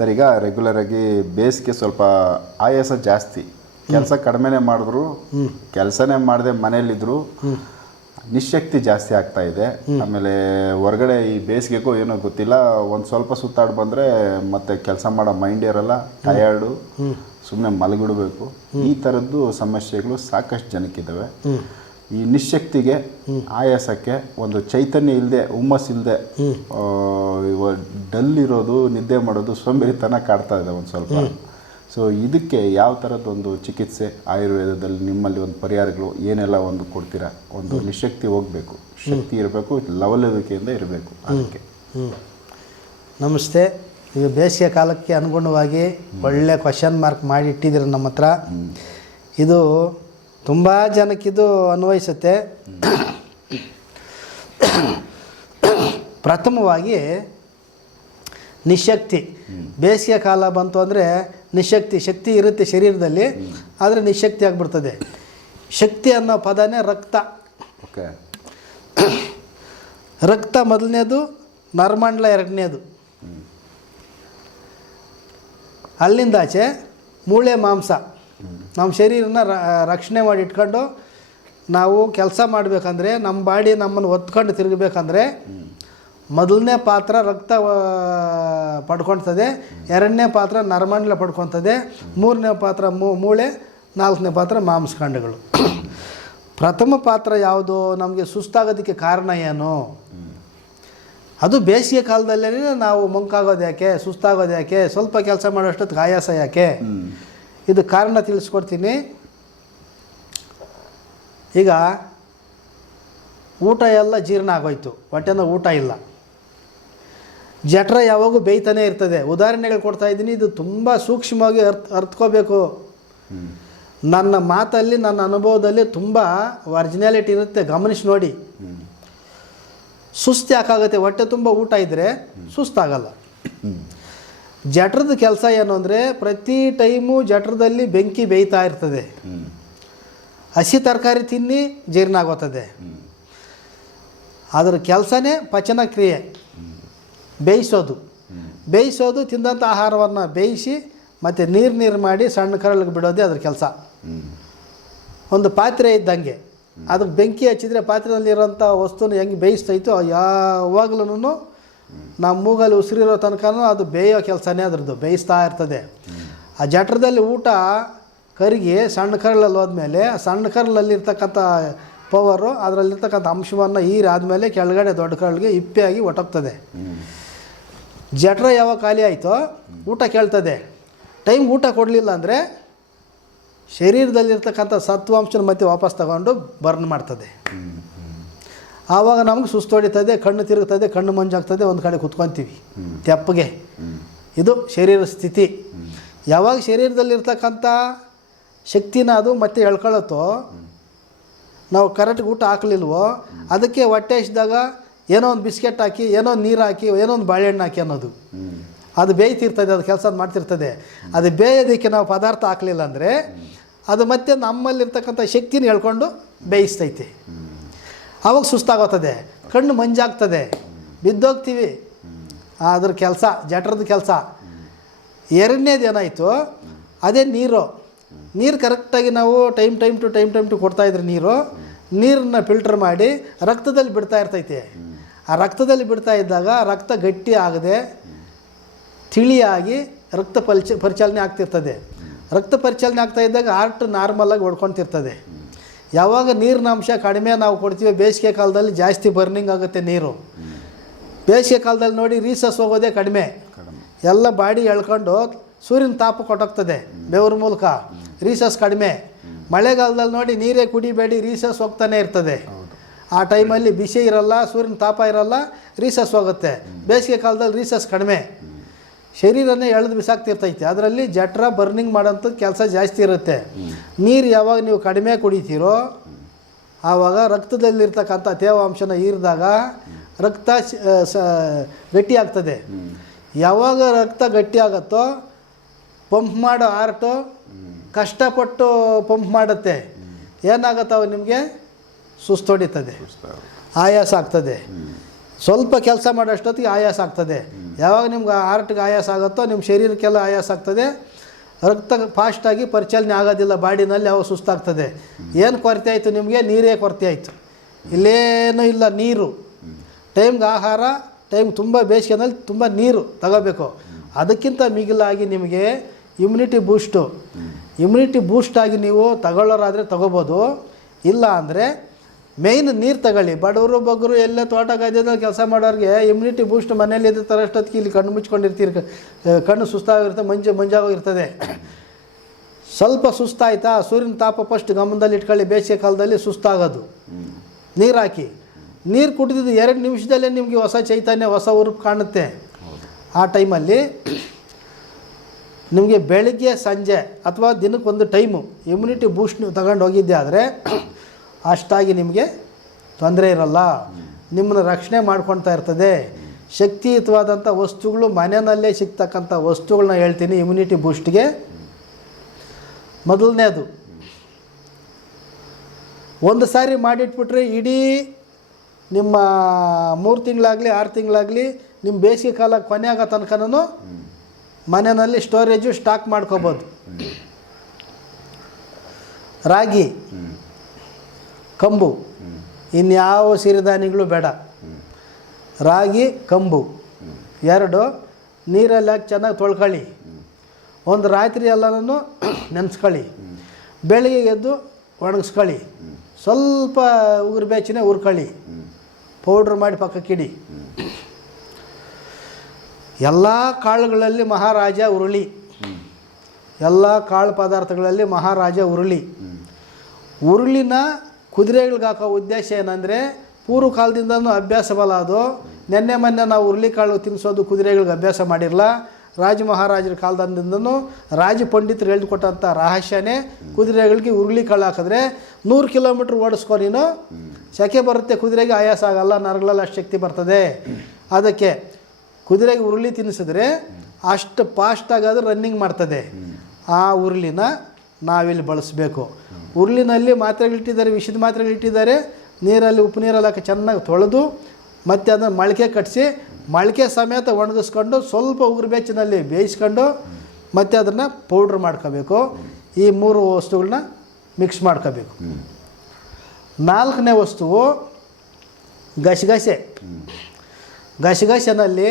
Sir, ಈಗ regular ಆಗಿ ಬೇಸಿಗೆ ಸ್ವಲ್ಪ ಆಯಾಸ ಜಾಸ್ತಿ. ಕೆಲಸ ಕಡಿಮೆನೆ ಮಾಡಿದ್ರು, ಕೆಲಸನೇ ಮಾಡದೆ ಮನೇಲಿದ್ರು ನಿಶಕ್ತಿ ಜಾಸ್ತಿ ಆಗ್ತಾ ಇದೆ. ಆಮೇಲೆ ಹೊರಗಡೆ ಈ ಬೇಸಿಗೆಗೂ ಏನೋ ಗೊತ್ತಿಲ್ಲ, ಒಂದು ಸ್ವಲ್ಪ ಸುತ್ತಾಡಿ ಬಂದರೆ ಮತ್ತೆ ಕೆಲಸ ಮಾಡೋ ಮೈಂಡ್ ಇರಲ್ಲ ಟಯರ್ಡು ಸುಮ್ಮನೆ ಮಲಗಿಡಬೇಕು. ಈ ಥರದ್ದು ಸಮಸ್ಯೆಗಳು ಸಾಕಷ್ಟು ಜನಕ್ಕಿದ್ದಾವೆ ಈ ನಿಶಕ್ತಿಗೆ ಆಯಾಸಕ್ಕೆ ಒಂದು ಚೈತನ್ಯ ಇಲ್ಲದೆ ಹುಮ್ಮಸ್ ಇಲ್ಲದೆ ಡಲ್ ಇರೋದು ನಿದ್ದೆ ಮಾಡೋದು ಸೋಂಬೇರಿತನ ಕಾಡ್ತಾ ಇದೆ ಒಂದು ಸ್ವಲ್ಪ. ಸೊ ಇದಕ್ಕೆ ಯಾವ ಥರದ್ದೊಂದು ಚಿಕಿತ್ಸೆ ಆಯುರ್ವೇದದಲ್ಲಿ ನಿಮ್ಮಲ್ಲಿ ಒಂದು ಪರಿಹಾರಗಳು ಏನೆಲ್ಲ ಒಂದು ಕೊಡ್ತೀರಾ? ಒಂದು ನಿಶಕ್ತಿ ಹೋಗಬೇಕು. ಶಕ್ತಿ ಇರಬೇಕು ಲವಲವಿಕೆಯಿಂದ ಇರಬೇಕು ಅದಕ್ಕೆ. ನಮಸ್ತೆ. ಈಗ ಬೇಸಿಗೆ ಕಾಲಕ್ಕೆ ಅನುಗುಣವಾಗಿ ಒಳ್ಳೆ ಕ್ವಶನ್ ಮಾರ್ಕ್ ಮಾಡಿ ಇಟ್ಟಿದ್ದೀರ ನಮ್ಮ ಹತ್ರ. ಇದು ತುಂಬ ಜನಕ್ಕಿದು ಅನ್ವಯಿಸುತ್ತೆ. ಪ್ರಥಮವಾಗಿ ನಿಶಕ್ತಿ. ಬೇಸಿಗೆ ಕಾಲ ಬಂತು ಅಂದರೆ ನಿಶಕ್ತಿ ಶಕ್ತಿ ಇರುತ್ತೆ ಶರೀರದಲ್ಲಿ ಆದರೆ ನಿಶಕ್ತಿ ಆಗಿಬಿಡ್ತದೆ. ಶಕ್ತಿ ಅನ್ನೋ ಪದನೇ ರಕ್ತ. ಓಕೆ. ರಕ್ತ ಮೊದಲನೇದು ನರಮಂಡಲ ಎರಡನೇದು. ಅಲ್ಲಿಂದಾಚೆ ಮೂಳೆ ಮಾಂಸ. ನಮ್ಮ ಶರೀರನ ರಕ್ಷಣೆ ಮಾಡಿ ಇಟ್ಕೊಂಡು ನಾವು ಕೆಲಸ ಮಾಡಬೇಕಂದ್ರೆ ನಮ್ಮ ಬಾಡಿ ನಮ್ಮನ್ನು ಒತ್ಕೊಂಡು ತಿರುಗಬೇಕಂದ್ರೆ ಮೊದಲನೇ ಪಾತ್ರ ರಕ್ತ ಪಡ್ಕೊಳ್ತದೆ. ಎರಡನೇ ಪಾತ್ರ ನರಮಂಡಲ ಪಡ್ಕೊತದೆ ಮೂರನೇ ಪಾತ್ರ ಮೂಳೆ, ನಾಲ್ಕನೇ ಪಾತ್ರ ಮಾಂಸಖಂಡಗಳು ಪ್ರಥಮ ಪಾತ್ರ ಯಾವುದು? ನಮಗೆ ಸುಸ್ತಾಗೋದಕ್ಕೆ ಕಾರಣ ಏನು? ಅದು ಬೇಸಿಗೆ ಕಾಲದಲ್ಲೇ ನಾವು ಮಂಕಾಗೋದು ಯಾಕೆ? ಸುಸ್ತಾಗೋದು ಯಾಕೆ? ಸ್ವಲ್ಪ ಕೆಲಸ ಮಾಡೋಷ್ಟೊತ್ತು ಆಯಾಸ ಯಾಕೆ? ಇದು ಕಾರಣ ತಿಳಿಸ್ಕೊಡ್ತೀನಿ. ಈಗ ಊಟ ಎಲ್ಲ ಜೀರ್ಣ ಆಗೋಯ್ತು. ಹೊಟ್ಟೆನ ಊಟ ಇಲ್ಲ. ಜಠರ ಯಾವಾಗೂ ಬೇಯ್ತಾನೆ ಇರ್ತದೆ. ಉದಾಹರಣೆಗಳು ಕೊಡ್ತಾ ಇದ್ದೀನಿ. ಇದು ತುಂಬ ಸೂಕ್ಷ್ಮವಾಗಿ ಅರ್ಥ ಅರ್ಥ್ಕೋಬೇಕು ನನ್ನ ಮಾತಲ್ಲಿ, ನನ್ನ ಅನುಭವದಲ್ಲಿ ತುಂಬ ಒರಿಜಿನಾಲಿಟಿ ಇರುತ್ತೆ. ಗಮನಿಸಿ ನೋಡಿ. ಸುಸ್ತು ಯಾಕಾಗುತ್ತೆ? ಹೊಟ್ಟೆ ತುಂಬ ಊಟ ಇದ್ದರೆ ಸುಸ್ತಾಗಲ್ಲ. ಜಠರದ ಕೆಲಸ ಏನು ಅಂದರೆ ಪ್ರತಿ ಟೈಮು ಜಠರದಲ್ಲಿ ಬೆಂಕಿ ಬೇಯ್ತಾ ಇರ್ತದೆ. ಹಸಿ ತರಕಾರಿ ತಿನ್ನಿ ಜೀರ್ಣ ಆಗೋತದೆ. ಅದರ ಕೆಲಸನೇ ಪಚನ ಕ್ರಿಯೆ. ಬೇಯಿಸೋದು. ಬೇಯಿಸೋದು ತಿಂದಂಥ ಆಹಾರವನ್ನು ಬೇಯಿಸಿ ಮತ್ತು ನೀರು ನೀರು ಮಾಡಿ ಸಣ್ಣ ಕರಳಿಗೆ ಬಿಡೋದೇ ಅದ್ರ ಕೆಲಸ. ಒಂದು ಪಾತ್ರೆ ಇದ್ದಂಗೆ. ಅದಕ್ಕೆ ಬೆಂಕಿ ಹಚ್ಚಿದ್ರೆ ಪಾತ್ರೆಯಲ್ಲಿರೋಂಥ ವಸ್ತುನ ಹೆಂಗೆ ಬೇಯಿಸ್ತೈತೋ ಯಾವಾಗಲೂ ನಮ್ಮ ಮೂಗಲ್ಲಿ ಉಸಿರಿರೋ ತನಕನೂ ಅದು ಬೇಯೋ ಕೆಲಸನೇ ಅದ್ರದ್ದು, ಬೇಯಿಸ್ತಾ ಇರ್ತದೆ. ಆ ಜಠರದಲ್ಲಿ ಊಟ ಕರಿಗೆ ಸಣ್ಣ ಕರಳಲ್ಲಿ ಹೋದ್ಮೇಲೆ, ಸಣ್ಣ ಕರಳಲ್ಲಿರ್ತಕ್ಕಂಥ ಪವರು ಅದರಲ್ಲಿರ್ತಕ್ಕಂಥ ಅಂಶವನ್ನು ಹೀರಾದ್ಮೇಲೆ ಕೆಳಗಡೆ ದೊಡ್ಡ ಕರಳಿಗೆ ಇಪ್ಪೆಯಾಗಿ ಒಟ್ಟೋಗ್ತದೆ ಜಠರ ಯಾವಾಗ ಖಾಲಿ ಆಯಿತೋ, ಊಟ ಕೇಳ್ತದೆ. ಟೈಮ್ ಊಟ ಕೊಡಲಿಲ್ಲ ಅಂದರೆ ಶರೀರದಲ್ಲಿರ್ತಕ್ಕಂಥ ಸತ್ವಾಂಶನ ಮತ್ತೆ ವಾಪಸ್ ತಗೊಂಡು ಬರ್ನ್ ಮಾಡ್ತದೆ. ಆವಾಗ ನಮ್ಗೆ ಸುಸ್ತು ಹೊಡಿತದೆ, ಕಣ್ಣು ತಿರುಗ್ತದೆ, ಕಣ್ಣು ಮಂಜಾಗ್ತದೆ, ಒಂದು ಕಡೆ ಕುತ್ಕೊತೀವಿ. ತೆಪ್ಪಗೆ. ಇದು ಶರೀರ ಸ್ಥಿತಿ. ಯಾವಾಗ ಶರೀರದಲ್ಲಿರ್ತಕ್ಕಂಥ ಶಕ್ತಿನ ಅದು ಮತ್ತೆ ಎಳ್ಕೊಳ್ಳುತ್ತೋ ನಾವು ಕರೆಕ್ಟ್ಗೆ ಊಟ ಹಾಕ್ಲಿಲ್ವೋ, ಅದಕ್ಕೆ ಹೊಟ್ಟೆ ಹಚ್ಚಿದಾಗ ಏನೋ ಒಂದು ಬಿಸ್ಕೆಟ್ ಹಾಕಿ, ಏನೋ ಒಂದು ನೀರು ಹಾಕಿ, ಏನೋ ಒಂದು ಬಾಳೆಹಣ್ಣು ಹಾಕಿ ಅನ್ನೋದು. ಅದು ಬೇಯ್ತಿರ್ತದೆ, ಅದು ಕೆಲಸ ಮಾಡ್ತಿರ್ತದೆ. ಅದು ಬೇಯೋದಕ್ಕೆ ನಾವು ಪದಾರ್ಥ ಹಾಕಲಿಲ್ಲ ಅಂದರೆ, ಅದು ಮತ್ತೆ ನಮ್ಮಲ್ಲಿರ್ತಕ್ಕಂಥ ಶಕ್ತಿನ ಹೇಳ್ಕೊಂಡು ಬೇಯಿಸ್ತೈತೆ. ಆವಾಗ ಸುಸ್ತಾಗೋತದೆ. ಕಣ್ಣು ಮಂಜಾಗ್ತದೆ. ಬಿದ್ದೋಗ್ತೀವಿ. ಅದ್ರ ಕೆಲಸ, ಜಠರದ ಕೆಲಸ. ಎರಡನೇದು ಏನಾಯಿತು ಅದೇ ನೀರು. ನೀರು ಕರೆಕ್ಟಾಗಿ ನಾವು time time to time time to ಕೊಡ್ತಾಯಿದ್ರೆ ನೀರು. ನೀರನ್ನ ಫಿಲ್ಟರ್ ಮಾಡಿ ರಕ್ತದಲ್ಲಿ ಬಿಡ್ತಾ ಇರ್ತೈತೆ. ಆ ರಕ್ತದಲ್ಲಿ ಬಿಡ್ತಾ ಇದ್ದಾಗ ರಕ್ತ ಗಟ್ಟಿ ಆಗದೆ ತಿಳಿಯಾಗಿ ರಕ್ತ ಪರಿಚ, ಪರಿಚಾಲನೆ ಆಗ್ತಿರ್ತದೆ. ರಕ್ತ ಪರಿಚಾಲನೆ ಆಗ್ತಾ ಇದ್ದಾಗ ಹಾರ್ಟ್ ನಾರ್ಮಲಾಗಿ ಹೊಡ್ಕೊತಿರ್ತದೆ. ಯಾವಾಗ ನೀರಿನ ಅಂಶ ಕಡಿಮೆ ನಾವು ಕೊಡ್ತೀವಿ ಬೇಸಿಗೆ ಕಾಲದಲ್ಲಿ ಜಾಸ್ತಿ ಬರ್ನಿಂಗ್ ಆಗುತ್ತೆ ನೀರು. ಬೇಸಿಗೆ ಕಾಲದಲ್ಲಿ ನೋಡಿ ರೀಸಸ್ ಹೋಗೋದೇ ಕಡಿಮೆ. ಎಲ್ಲ ಬಾಡಿ ಎಳ್ಕೊಂಡು ಸೂರ್ಯನ ತಾಪ ಕೊಟ್ಟೋಗ್ತದೆ ಬೆವ್ರ ಮೂಲಕ. ರೀಸಸ್ ಕಡಿಮೆ. ಮಳೆಗಾಲದಲ್ಲಿ ನೋಡಿ ನೀರೇ ಕುಡಿಬೇಡಿ ರೀಸಸ್ ಹೋಗ್ತಾನೆ ಇರ್ತದೆ. ಆ ಟೈಮಲ್ಲಿ ಬಿಸಿ ಇರಲ್ಲ ಸೂರ್ಯನ ತಾಪ ಇರಲ್ಲ ರೀಸಸ್ ಹೋಗುತ್ತೆ. ಬೇಸಿಗೆ ಕಾಲದಲ್ಲಿ ರೀಸಸ್ ಕಡಿಮೆ. ಶರೀರನೇ ಎಳೆದು ಬಿಸಾಕ್ತಿರ್ತೈತೆ. ಅದರಲ್ಲಿ ಜಠರ ಬರ್ನಿಂಗ್ ಮಾಡೋಂಥದ್ದು ಕೆಲಸ ಜಾಸ್ತಿ ಇರುತ್ತೆ. ನೀರು ಯಾವಾಗ ನೀವು ಕಡಿಮೆ ಕುಡಿತೀರೋ ಆವಾಗ ರಕ್ತದಲ್ಲಿರ್ತಕ್ಕಂಥ ತೇವಾಂಶನ ಹೀರಿದಾಗ ರಕ್ತ ಗಟ್ಟಿಯಾಗ್ತದೆ ಗಟ್ಟಿ ಆಗ್ತದೆ. ಯಾವಾಗ ರಕ್ತ ಗಟ್ಟಿ ಆಗುತ್ತೋ ಪಂಪ್ ಮಾಡೋ ಆರ್ಟು ಕಷ್ಟಪಟ್ಟು ಪಂಪ್ ಮಾಡುತ್ತೆ. ಏನಾಗುತ್ತವ ನಿಮಗೆ? ಸುಸ್ತೊಡಿತದೆ ಆಯಾಸ ಆಗ್ತದೆ. ಸ್ವಲ್ಪ ಕೆಲಸ ಮಾಡೋಷ್ಟೊತ್ತಿಗೆ ಆಯಾಸ ಆಗ್ತದೆ. ಯಾವಾಗ ನಿಮ್ಗೆ ಹಾರ್ಟ್ಗೆ ಆಯಾಸ ಆಗುತ್ತೋ, ನಿಮ್ಮ ಶರೀರಕ್ಕೆಲ್ಲ ಆಯಾಸ ಆಗ್ತದೆ. ರಕ್ತ ಫಾಸ್ಟಾಗಿ ಪರಿಚಲನೆ ಆಗೋದಿಲ್ಲ, ಬಾಡಿನಲ್ಲಿ ಅವಾಗ ಸುಸ್ತಾಗ್ತದೆ. ಏನು ಕೊರತೆ ಆಯಿತು ನಿಮಗೆ? ನೀರೇ ಕೊರತೆ ಆಯಿತು. ಇಲ್ಲೇನೂ ಇಲ್ಲ, ನೀರು. ಟೈಮ್ಗೆ ಆಹಾರ ಟೈಮ್ ತುಂಬ ಬೇಸಿಗೆನಲ್ಲಿ ತುಂಬ ನೀರು ತಗೋಬೇಕು. ಅದಕ್ಕಿಂತ ಮಿಗಿಲಾಗಿ ನಿಮಗೆ ಇಮ್ಯುನಿಟಿ ಬೂಸ್ಟು ಇಮ್ಯುನಿಟಿ ಬೂಸ್ಟಾಗಿ ನೀವು ತಗೊಳ್ಳೋರಾದರೆ ತಗೋಬೋದು. ಇಲ್ಲ ಅಂದರೆ ಮೇಯ್ನ್ ನೀರು ತಗೊಳ್ಳಿ. ಬಡವರು ಬಗ್ಗರು ಎಲ್ಲ ತೋಟ ಗದ್ದೆದಲ್ಲಿ ಕೆಲಸ ಮಾಡೋರಿಗೆ ಇಮ್ಯುನಿಟಿ ಬೂಸ್ಟ್ ಮನೇಲಿ ಇದ್ದ ಅಷ್ಟೊತ್ತಿಗೆ ಇಲ್ಲಿ ಕಣ್ಣು ಮುಚ್ಕೊಂಡಿರ್ತೀರಿ. ಕಣ್ಣು ಸುಸ್ತಾಗಿರ್ತದೆ ಮಂಜು ಮಂಜಾಗೋಗಿರ್ತದೆ. ಸ್ವಲ್ಪ ಸುಸ್ತಾಯ್ತಾ, ಸೂರ್ಯನ ತಾಪ ಫಸ್ಟ್ ಗಮನದಲ್ಲಿ ಇಟ್ಕೊಳ್ಳಿ. ಬೇಸಿಗೆ ಕಾಲದಲ್ಲಿ ಸುಸ್ತಾಗೋದು. ನೀರು ಹಾಕಿ. ನೀರು ಕುಡಿದಿದ್ದು ಎರಡು ನಿಮಿಷದಲ್ಲೇ ನಿಮಗೆ ಹೊಸ ಚೈತನ್ಯ, ಹೊಸ ಉರುಪು ಕಾಣುತ್ತೆ. ಆ ಟೈಮಲ್ಲಿ ನಿಮಗೆ ಬೆಳಿಗ್ಗೆ, ಸಂಜೆ ಅಥವಾ ದಿನಕ್ಕೊಂದು ಟೈಮು ಇಮ್ಯುನಿಟಿ ಬೂಸ್ಟ್ ನೀವು ತಗೊಂಡು ಹೋಗಿದ್ದೆ ಆದರೆ ಅಷ್ಟಾಗಿ ನಿಮಗೆ ತೊಂದರೆ ಇರಲ್ಲ. ನಿಮ್ಮನ್ನು ರಕ್ಷಣೆ ಮಾಡ್ಕೊಳ್ತಾ ಇರ್ತದೆ. ಶಕ್ತಿಯುತವಾದಂಥ ವಸ್ತುಗಳು ಮನೆಯಲ್ಲೇ ಸಿಗ್ತಕ್ಕಂಥ ವಸ್ತುಗಳನ್ನ ಹೇಳ್ತೀನಿ ಇಮ್ಯುನಿಟಿ ಬೂಸ್ಟ್ಗೆ ಮೊದಲನೇದು, ಒಂದು ಸಾರಿ ಮಾಡಿಟ್ಬಿಟ್ರೆ ಇಡೀ ನಿಮ್ಮ ಮೂರು ತಿಂಗಳಾಗಲಿ, ಆರು ತಿಂಗಳಾಗಲಿ ನಿಮ್ಮ ಬೇಸಿಗೆ ಕಾಲ ಕೊನೆ ಆಗೋ ತನಕನೂ ಮನೆಯಲ್ಲಿ ಸ್ಟೋರೇಜು ಸ್ಟಾಕ್ ಮಾಡ್ಕೋಬೋದು. ರಾಗಿ ಕಂಬು. ಇನ್ಯಾವ ಸಿರಿಧಾನ್ಯಗಳು ಬೇಡ. ರಾಗಿ, ಕಂಬು. ಎರಡು, ನೀರಲ್ಲಿ ಹಾಕಿ ಚೆನ್ನಾಗಿ ತೊಳ್ಕೊಳ್ಳಿ ಒಂದು ರಾತ್ರಿ ಎಲ್ಲನೂ ನೆನೆಸ್ಕೊಳ್ಳಿ ಬೆಳಿಗ್ಗೆ ಎದ್ದು ಒಣಗಿಸ್ಕೊಳ್ಳಿ ಸ್ವಲ್ಪ ಉಗುರು ಬೇಚಿನೇ ಹುರ್ಕೊಳ್ಳಿ ಪೌಡ್ರ್ ಮಾಡಿ ಪಕ್ಕಕ್ಕಿಡಿ ಎಲ್ಲ ಕಾಳುಗಳಲ್ಲಿ ಮಹಾರಾಜ ಉರುಳಿ. ಎಲ್ಲ ಕಾಳು ಪದಾರ್ಥಗಳಲ್ಲಿ ಮಹಾರಾಜ ಉರುಳಿ. ಉರುಳಿನ ಕುದುರೆಗಳಿಗೆ ಹಾಕೋ ಉದ್ದೇಶ ಏನಂದರೆ ಪೂರ್ವ ಕಾಲದಿಂದನೂ ಅಭ್ಯಾಸ ಬಲ ಅದು. ನಿನ್ನೆ, ಮೊನ್ನೆ ನಾವು ಉರುಳಿ ಕಾಳು ತಿನ್ನಿಸೋದು ಕುದುರೆಗಳಿಗೆ ಅಭ್ಯಾಸ ಮಾಡಿರಲ್ಲ ರಾಜ ಮಹಾರಾಜರ ಕಾಲದಿಂದನೂ ರಾಜ ಪಂಡಿತರು ಹೇಳಿಕೊಟ್ಟಂಥ ರಹಸ್ಯನೇ ಕುದುರೆಗಳಿಗೆ ಉರುಳಿ ಕಾಳು ಹಾಕಿದ್ರೆ ನೂರು ಕಿಲೋಮೀಟ್ರ್ ಓಡಿಸ್ಕೊ ನೀನು. ಸೆಕೆ ಬರುತ್ತೆ, ಕುದುರೆಗೆ ಆಯಾಸ ಆಗಲ್ಲ, ನರಗಳಲ್ಲಿ ಅಷ್ಟು ಶಕ್ತಿ ಬರ್ತದೆ. ಅದಕ್ಕೆ ಕುದುರೆಗೆ ಉರುಳಿ ತಿನ್ನಿಸಿದ್ರೆ ಅಷ್ಟು ಫಾಸ್ಟಾಗಾದ್ರೂ ರನ್ನಿಂಗ್ ಮಾಡ್ತದೆ. ಆ ಉರುಳಿನ ನಾವಿಲ್ಲಿ ಬಳಸಬೇಕು. ಉರುಳಿನಲ್ಲಿ ಮಾತ್ರೆಗಳಿಟ್ಟಿದ್ದಾರೆ, ವಿಷದ ಮಾತ್ರೆಗಳಿಟ್ಟಿದ್ದಾರೆ. ನೀರಲ್ಲಿ ಉಪ್ಪು ನೀರಲ್ಲಿ ಹಾಕಿ ಚೆನ್ನಾಗಿ ತೊಳೆದು, ಮತ್ತು ಅದನ್ನು ಮೊಳಕೆ ಕಟ್ಟಿಸಿ ಮೊಳಕೆ ಸಮೇತ ಒಣಗಿಸ್ಕೊಂಡು ಸ್ವಲ್ಪ ಉಗುರು ಬೆಚ್ಚಿನಲ್ಲಿ ಬೇಯಿಸ್ಕೊಂಡು ಮತ್ತು ಅದನ್ನು ಪೌಡ್ರ್ ಮಾಡ್ಕೋಬೇಕು. ಈ ಮೂರು ವಸ್ತುಗಳನ್ನ ಮಿಕ್ಸ್ ಮಾಡ್ಕೋಬೇಕು. ನಾಲ್ಕನೇ ವಸ್ತುವು ಗಸಗಸೆ. ಗಸಗಸೆನಲ್ಲಿ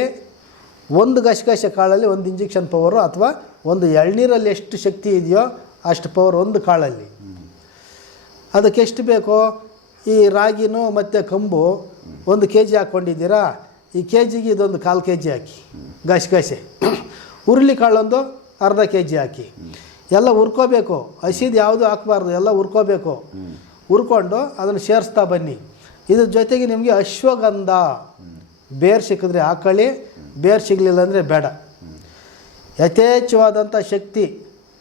ಒಂದು ಗಸಗಸೆ ಕಾಳಲ್ಲಿ ಒಂದು ಇಂಜೆಕ್ಷನ್ ಪವರು ಅಥವಾ ಒಂದು ಎಳ್ನೀರಲ್ಲಿ ಎಷ್ಟು ಶಕ್ತಿ ಇದೆಯೋ ಅಷ್ಟು ಪವರ್ ಒಂದು ಕಾಳಲ್ಲಿ. ಅದಕ್ಕೆ ಎಷ್ಟು ಬೇಕೋ ಈ ರಾಗಿನೂ ಮತ್ತು ಕಂಬು ಒಂದು ಕೆ ಜಿ ಹಾಕ್ಕೊಂಡಿದ್ದೀರಾ? ಈ ಕೆ ಜಿಗೆ ಇದೊಂದು ಕಾಲು ಕೆ ಜಿ ಹಾಕಿ ಗಸೆ ಹುರುಳಿ ಕಾಳೊಂದು ಅರ್ಧ ಕೆ ಜಿ ಹಾಕಿ. ಎಲ್ಲ ಹುರ್ಕೋಬೇಕು. ಹಸಿದು ಯಾವುದು ಹಾಕ್ಬಾರ್ದು, ಎಲ್ಲ ಹುರ್ಕೋಬೇಕು. ಹುರ್ಕೊಂಡು ಅದನ್ನು ಸೇರಿಸ್ತಾ ಬನ್ನಿ. ಇದ್ರ ಜೊತೆಗೆ ನಿಮಗೆ ಅಶ್ವಗಂಧ. ಬೇರು ಸಿಕ್ಕಿದ್ರೆ ಹಾಕೊಳ್ಳಿ, ಬೇರು ಸಿಗಲಿಲ್ಲ ಅಂದರೆ ಬೇಡ. ಯಥೇಚ್ಛವಾದಂಥ ಶಕ್ತಿ.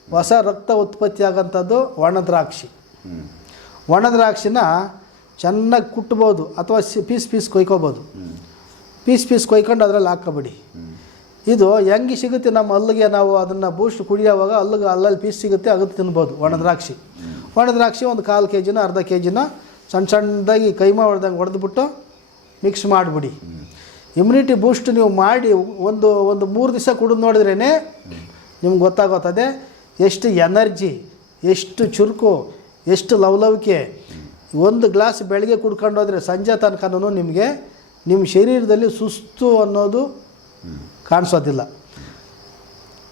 ಹೊಸ ರಕ್ತ ಉತ್ಪತ್ತಿ ಆಗೋಂಥದ್ದು ಒಣ ದ್ರಾಕ್ಷಿ ಒಣ ದ್ರಾಕ್ಷಿನ ಚೆನ್ನಾಗಿ ಕುಟ್ಬೋದು ಅಥವಾ ಸಿ ಪೀಸ್ ಪೀಸ್ ಕೊಯ್ಕೋಬೋದು. ಪೀಸ್ ಪೀಸ್ ಕೊಯ್ಕೊಂಡು ಅದರಲ್ಲಿ ಹಾಕ್ಕೊಬೇಡಿ. ಇದು ಹೆಂಗೆ ಸಿಗುತ್ತೆ ನಮ್ಮ ಅಲ್ಲಿಗೆ ನಾವು ಅದನ್ನು ಬೂಸ್ಟ್ ಕುಡಿಯೋವಾಗ ಅಲ್ಲಿಗೆ ಅಲ್ಲಲ್ಲಿ ಪೀಸ್ ಸಿಗುತ್ತೆ ಅದು ತಿನ್ಬೋದು ಒಣ ದ್ರಾಕ್ಷಿ ಒಣ ದ್ರಾಕ್ಷಿ ಒಂದು ಕಾಲು ಕೆ ಜಿನ ಅರ್ಧ ಕೆ ಜಿನ ಸಣ್ಣ ಸಣ್ಣದಾಗಿ ಕೈಮಾ ಹೊಡೆದಂಗೆ ಹೊಡೆದ್ಬಿಟ್ಟು ಮಿಕ್ಸ್ ಮಾಡಿಬಿಡಿ. ಇಮ್ಯುನಿಟಿ ಬೂಸ್ಟ್ ನೀವು ಮಾಡಿ ಒಂದು ಒಂದು ಮೂರು ದಿವಸ ಕುಡಿದು ನೋಡಿದ್ರೇ ನಿಮ್ಗೆ ಗೊತ್ತಾಗೋತ್ತದೆ ಎಷ್ಟು ಎನರ್ಜಿ, ಎಷ್ಟು ಚುರುಕು ಎಷ್ಟು ಲವಲವಿಕೆ. ಒಂದು ಗ್ಲಾಸ್ ಬೆಳಗ್ಗೆ ಕುಡ್ಕೊಂಡೋದ್ರೆ ಸಂಜೆ ತನಕನೂ ನಿಮಗೆ ನಿಮ್ಮ ಶರೀರದಲ್ಲಿ ಸುಸ್ತು ಅನ್ನೋದು ಕಾಣಿಸೋದಿಲ್ಲ.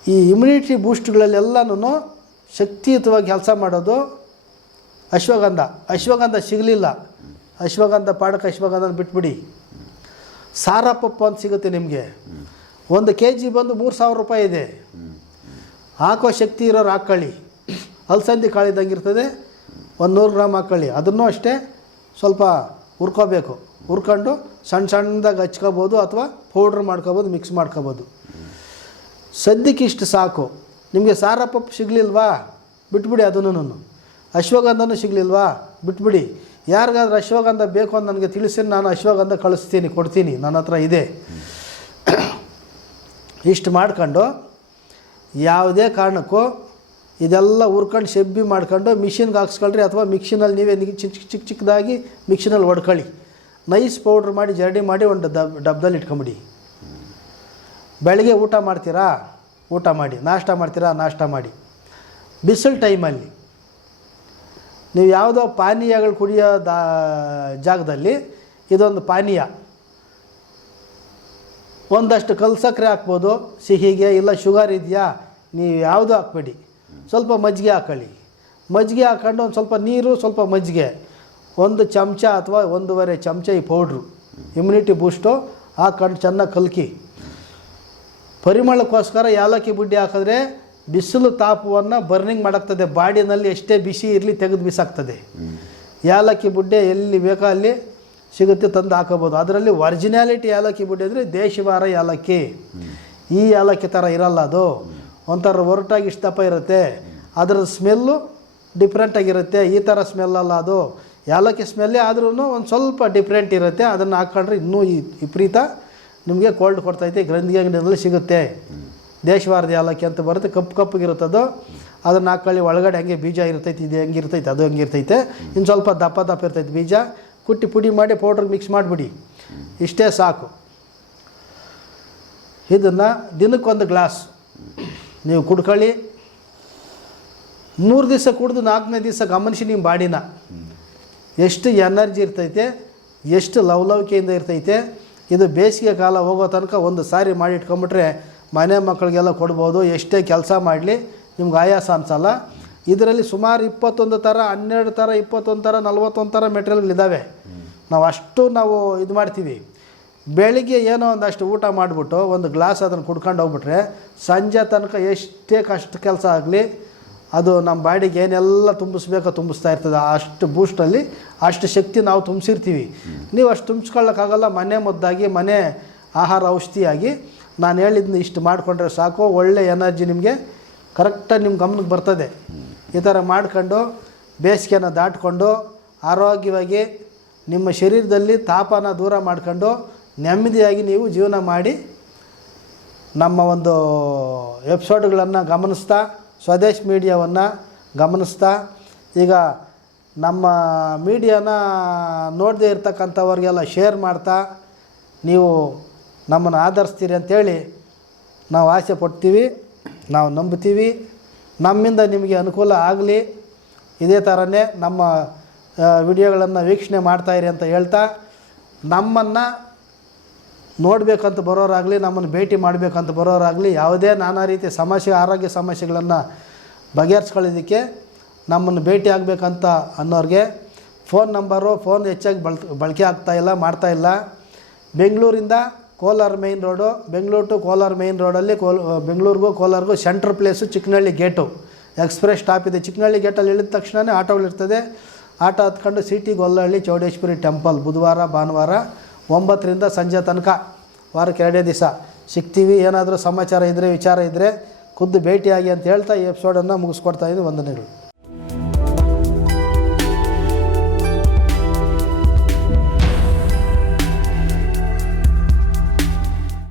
ಈ ಇಮ್ಯುನಿಟಿ ಬೂಸ್ಟ್ಗಳಲ್ಲೆಲ್ಲನೂ ಶಕ್ತಿಯುತವಾಗಿ ಕೆಲಸ ಮಾಡೋದು ಅಶ್ವಗಂಧ. ಅಶ್ವಗಂಧ ಸಿಗಲಿಲ್ಲ. ಅಶ್ವಗಂಧ ಪಾಡಕ ಅಶ್ವಗಂಧನ ಬಿಟ್ಬಿಡಿ. ಸಾರ ಪಪ್ಪು ಅಂತ ಸಿಗುತ್ತೆ ನಿಮಗೆ. ಒಂದು ಕೆ ಜಿ ಬಂದು ಮೂರು ಸಾವಿರ ರೂಪಾಯಿ ಇದೆ. ಹಾಕೋ ಶಕ್ತಿ ಇರೋರು ಹಾಕ್ಕೊಳ್ಳಿ ಅಲಸಂದಿ ಕಾಳಿದಂಗೆ ಇರ್ತದೆ. ಒಂದು ನೂರು ಗ್ರಾಮ್ ಹಾಕ್ಕೊಳ್ಳಿ ಅದನ್ನು ಅಷ್ಟೇ ಸ್ವಲ್ಪ ಹುರ್ಕೋಬೇಕು. ಹುರ್ಕೊಂಡು ಸಣ್ಣ ಸಣ್ಣದಾಗಿ ಹಚ್ಕೋಬೋದು ಅಥವಾ ಪೌಡ್ರ್ ಮಾಡ್ಕೋಬೋದು, ಮಿಕ್ಸ್ ಮಾಡ್ಕೋಬೋದು. ಸದ್ಯಕ್ಕೆ ಇಷ್ಟು ಸಾಕು. ನಿಮಗೆ ಸಾರ ಪಪ್ಪು ಸಿಗಲಿಲ್ವಾ? ಬಿಟ್ಬಿಡಿ ಅದನ್ನು ಅಶ್ವಗಂಧನೂ ಸಿಗಲಿಲ್ವಾ? ಬಿಟ್ಬಿಡಿ. ಯಾರಿಗಾದ್ರೂ ಅಶ್ವಗಂಧ ಬೇಕು ಅಂತ ನನಗೆ ತಿಳಿಸಿ ನಾನು ಅಶ್ವಗಂಧ ಕಳಿಸ್ತೀನಿ, ಕೊಡ್ತೀನಿ. ನನ್ನ ಹತ್ರ ಇದೆ. ಇಷ್ಟು ಮಾಡ್ಕೊಂಡು ಯಾವುದೇ ಕಾರಣಕ್ಕೂ ಇದೆಲ್ಲ ಹುರ್ಕೊಂಡು ಶೆಬ್ಬಿ ಮಾಡ್ಕೊಂಡು ಮಿಷಿನ್ಗೆ ಹಾಕ್ಸ್ಕೊಳ್ರಿ ಅಥವಾ ಮಿಕ್ಷಿನಲ್ಲಿ ನೀವೇ ಚಿಕ್ಕ ಚಿಕ್ಕ ಚಿಕ್ಕ ಚಿಕ್ಕದಾಗಿ ಮಿಕ್ಸಿನಲ್ಲಿ ಹೊಡ್ಕೊಳ್ಳಿ ನೈಸ್ ಪೌಡ್ರ್ ಮಾಡಿ ಜರಡಿ ಮಾಡಿ ಒಂದು ಡಬ್ ಡಬ್ದಲ್ಲಿ ಇಟ್ಕೊಂಬಿಡಿ. ಬೆಳಗ್ಗೆ ಊಟ ಮಾಡ್ತೀರಾ? ಊಟ ಮಾಡಿ. ನಾಷ್ಟ ಮಾಡ್ತೀರಾ? ನಾಷ್ಟ ಮಾಡಿ. ಬಿಸಿಲು ಟೈಮಲ್ಲಿ ನೀವು ಯಾವುದೋ ಪಾನೀಯಗಳು ಕುಡಿಯೋ ದಾ ಜಾಗದಲ್ಲಿ ಇದೊಂದು ಪಾನೀಯ. ಒಂದಷ್ಟು ಕಲ್ ಸಕ್ಕರೆ ಹಾಕ್ಬೋದು. ಸಿಹಿಗೆ ಇಲ್ಲ ಶುಗರ್ ಇದೆಯಾ? ನೀವು ಯಾವುದು ಹಾಕ್ಬೇಡಿ. ಸ್ವಲ್ಪ ಮಜ್ಜಿಗೆ ಹಾಕೊಳ್ಳಿ. ಮಜ್ಜಿಗೆ ಹಾಕೊಂಡು ಒಂದು ಸ್ವಲ್ಪ ನೀರು, ಸ್ವಲ್ಪ ಮಜ್ಜಿಗೆ. ಒಂದು ಚಮಚ ಅಥವಾ ಒಂದೂವರೆ ಚಮಚ ಈ ಪೌಡ್ರು ಇಮ್ಯುನಿಟಿ ಬೂಸ್ಟು ಹಾಕೊಂಡು ಚೆನ್ನಾಗಿ ಕಲ್ಕಿ. ಪರಿಮಳಕ್ಕೋಸ್ಕರ ಏಲಕ್ಕಿ ಬುಡ್ಡಿ ಹಾಕಿದ್ರೆ ಬಿಸಿಲು ತಾಪವನ್ನು ಬರ್ನಿಂಗ್ ಮಾಡಾಕ್ತದೆ. ಬಾಡಿನಲ್ಲಿ ಎಷ್ಟೇ ಬಿಸಿ ಇರಲಿ ತೆಗೆದು ಬಿಸಾಕ್ತದೆ. ಏಲಕ್ಕಿ ಬುಡ್ಡೆ ಎಲ್ಲಿ ಬೇಕೋ ಅಲ್ಲಿ ಸಿಗುತ್ತೆ ತಂದು ಹಾಕೋಬೋದು ಅದರಲ್ಲಿ ಒರಿಜಿನಾಲಿಟಿ ಏಲಕ್ಕಿ ಬುಡ್ಡೆ ಅಂದರೆ ದೇಶವಾರ ಏಲಕ್ಕಿ ಈ ಏಲಕ್ಕಿ ಥರ ಇರಲ್ಲ ಅದು. ಒಂಥರ ಒರಟಾಗಿ ಇಷ್ಟು ದಪ್ಪ ಇರುತ್ತೆ. ಅದರ ಸ್ಮೆಲ್ಲು ಡಿಫ್ರೆಂಟಾಗಿರುತ್ತೆ ಈ ಥರ ಸ್ಮೆಲ್ಲಲ್ಲ ಅದು. ಏಲಕ್ಕಿ ಸ್ಮೆಲ್ಲೇ ಆದ್ರೂ ಒಂದು ಸ್ವಲ್ಪ ಡಿಫ್ರೆಂಟ್ ಇರುತ್ತೆ. ಅದನ್ನು ಹಾಕ್ಕೊಂಡ್ರೆ ಇನ್ನೂ ಈ ವಿಪರೀತ ನಿಮಗೆ ಕೋಲ್ಡ್ ಕೊಡ್ತೈತೆ ಗ್ರಂಥಿ ಅಂಗಡಿಯಲ್ಲಿ ಸಿಗುತ್ತೆ. ದೇಶವಾರದ ಯಾಲಕ್ಕಿ ಅಂತ ಬರುತ್ತೆ, ಕಪ್ಪು ಕಪ್ಪಗಿರುತ್ತದು ಅದನ್ನು ಹಾಕೊಳ್ಳಿ, ಒಳಗಡೆ ಹಂಗೆ ಬೀಜ ಇರ್ತೈತೆ, ಇದು ಹೆಂಗೆ ಇರ್ತೈತೆ, ಅದು ಹಂಗೆ ಇರ್ತೈತೆ. ಇನ್ನು ಸ್ವಲ್ಪ ದಪ್ಪ ದಪ್ಪ ಇರ್ತೈತೆ ಬೀಜ. ಕುಟ್ಟಿ ಪುಡಿ ಮಾಡಿ ಪೌಡ್ರಿಗೆ ಮಿಕ್ಸ್ ಮಾಡಿಬಿಡಿ. ಇಷ್ಟೇ ಸಾಕು. ಇದನ್ನು ದಿನಕ್ಕೊಂದು ಗ್ಲಾಸ್ ನೀವು ಕುಡ್ಕೊಳ್ಳಿ. ಮೂರು ದಿವಸ ಕುಡಿದು ನಾಲ್ಕನೇ ದಿವಸ ಗಮನಿಸಿ ನಿಮ್ಮ ಬಾಡಿನ. ಎಷ್ಟು ಎನರ್ಜಿ ಇರ್ತೈತೆ, ಎಷ್ಟು ಲವಲವಿಕೆಯಿಂದ ಇರ್ತೈತೆ, ಇದು ಬೇಸಿಗೆ ಕಾಲ ಹೋಗೋ ತನಕ ಒಂದು ಸಾರಿ ಮಾಡಿ ಇಟ್ಕೊಂಬಿಟ್ರೆ ಮನೆ ಮಕ್ಕಳಿಗೆಲ್ಲ ಕೊಡ್ಬೋದು, ಎಷ್ಟೇ ಕೆಲಸ ಮಾಡಲಿ, ನಿಮ್ಗೆ ಆಯಾಸ ಅನ್ಸಲ್ಲ. ಇದರಲ್ಲಿ ಸುಮಾರು ಇಪ್ಪತ್ತೊಂದು ಥರ, ಹನ್ನೆರಡು ಥರ, ಇಪ್ಪತ್ತೊಂದು ಥರ, ನಲ್ವತ್ತೊಂದು ಥರ ಮೆಟೀರಿಯಲ್ಗಳಿದ್ದಾವೆ ನಾವು ಅಷ್ಟು ನಾವು ಇದು ಮಾಡ್ತೀವಿ. ಬೆಳಿಗ್ಗೆ ಏನೋ ಒಂದಷ್ಟು ಊಟ ಮಾಡಿಬಿಟ್ಟು ಒಂದು ಗ್ಲಾಸ್ ಅದನ್ನು ಕುಡ್ಕೊಂಡು ಹೋಗ್ಬಿಟ್ರೆ ಸಂಜೆ ತನಕ ಎಷ್ಟೇ ಕಷ್ಟ ಕೆಲಸ ಆಗಲಿ, ಅದು ನಮ್ಮ ಬಾಡಿಗೆ ಏನೆಲ್ಲ ತುಂಬಿಸ್ಬೇಕೋ ತುಂಬಿಸ್ತಾ ಇರ್ತದೆ. ಅಷ್ಟು ಬೂಸ್ಟಲ್ಲಿ ಅಷ್ಟು ಶಕ್ತಿ ನಾವು ತುಂಬಿಸಿರ್ತೀವಿ. ನೀವು ಅಷ್ಟು ತುಂಬಿಸ್ಕೊಳ್ಳೋಕ್ಕಾಗಲ್ಲ, ಮನೆ ಮದ್ದಾಗಿ, ಮನೆ ಆಹಾರ ಔಷಧಿಯಾಗಿ. ನಾನು ಹೇಳಿದ್ನ ಇಷ್ಟು ಮಾಡಿಕೊಂಡ್ರೆ ಸಾಕು, ಒಳ್ಳೆ ಎನರ್ಜಿ ನಿಮಗೆ ಕರೆಕ್ಟಾಗಿ ನಿಮ್ಮ ಗಮನಕ್ಕೆ ಬರ್ತದೆ. ಈ ಥರ ಮಾಡ್ಕೊಂಡು, ಬೇಸಿಗೆನ ದಾಟ್ಕೊಂಡು, ಆರೋಗ್ಯವಾಗಿ ನಿಮ್ಮ ಶರೀರದಲ್ಲಿ ತಾಪನ ದೂರ ಮಾಡ್ಕೊಂಡು ನೆಮ್ಮದಿಯಾಗಿ ನೀವು ಜೀವನ ಮಾಡಿ ನಮ್ಮ ಒಂದು ಎಪಿಸೋಡ್ಗಳನ್ನು ಗಮನಿಸ್ತಾ, ಸ್ವದೇಶ್ ಮೀಡಿಯಾವನ್ನು ಗಮನಿಸ್ತಾ, ಈಗ ನಮ್ಮ ಮೀಡಿಯಾನ ನೋಡದೇ ಇರ್ತಕ್ಕಂಥವ್ರಿಗೆಲ್ಲ ಶೇರ್ ಮಾಡ್ತಾ, ನೀವು ನಮ್ಮನ್ನು ಆಧರಿಸ್ತೀರಿ ಅಂತೇಳಿ ನಾವು ಆಸೆ ಪಡ್ತೀವಿ, ನಾವು ನಂಬ್ತೀವಿ ನಮ್ಮಿಂದ ನಿಮಗೆ ಅನುಕೂಲ ಆಗಲಿ. ಇದೇ ಥರನೇ ನಮ್ಮ ವಿಡಿಯೋಗಳನ್ನು ವೀಕ್ಷಣೆ ಮಾಡ್ತಾಯಿರಿ ಅಂತ ಹೇಳ್ತಾ, ನಮ್ಮನ್ನು ನೋಡಬೇಕಂತ ಬರೋರಾಗಲಿ, ನಮ್ಮನ್ನು ಭೇಟಿ ಮಾಡಬೇಕಂತ ಬರೋರಾಗಲಿ, ಯಾವುದೇ ನಾನಾ ರೀತಿಯ ಸಮಸ್ಯೆ, ಆರೋಗ್ಯ ಸಮಸ್ಯೆಗಳನ್ನು ಬಗೆಹರಿಸ್ಕೊಳ್ಳೋದಕ್ಕೆ ನಮ್ಮನ್ನು ಭೇಟಿ ಆಗಬೇಕಂತ ಅನ್ನೋರಿಗೆ ಫೋನ್ ನಂಬರು, ಫೋನ್ ಹೆಚ್ಚಾಗಿ ಬಳ, ಬಳಕೆ ಆಗ್ತಾಯಿಲ್ಲ ಮಾಡ್ತಾಯಿಲ್ಲ ಬೆಂಗಳೂರಿಂದ Kolar main road, Bengaluru to Kolar main ರೋಡಲ್ಲಿ ಕೋಲ್, ಬೆಂಗಳೂರಿಗೂ ಕೋಲಾರ್ಗೂ central place Chikkanahalli gate. Express stop ಇದೆ. ಚಿಕ್ಕನಹಳ್ಳಿ ಗೇಟಲ್ಲಿ ಇಳಿದ ತಕ್ಷಣವೇ ಆಟೋಗಳಿರ್ತದೆ. ಆಟೋ ಹತ್ಕೊಂಡು ಸಿಟಿ ಗೊಲ್ಲಹಳ್ಳಿ ಚೌಡೇಶ್ವರಿ ಟೆಂಪಲ್ ಬುಧವಾರ, ಭಾನುವಾರ. ಒಂಬತ್ತರಿಂದ ಸಂಜೆ ತನಕ, ವಾರಕ್ಕೆ ಎರಡೇ ದಿವಸ. ಸಿಗ್ತೀವಿ, ಏನಾದರೂ ಸಮಾಚಾರ ಇದ್ದರೆ ವಿಚಾರ ಇದ್ದರೆ ಖುದ್ದು ಭೇಟಿಯಾಗಿ ಅಂತ ಹೇಳ್ತಾ ಈ ಎಪಿಸೋಡನ್ನು ಮುಗಿಸ್ಕೊಡ್ತಾ ಇದ್ದೀನಿ ವಂದನೆಗಳು.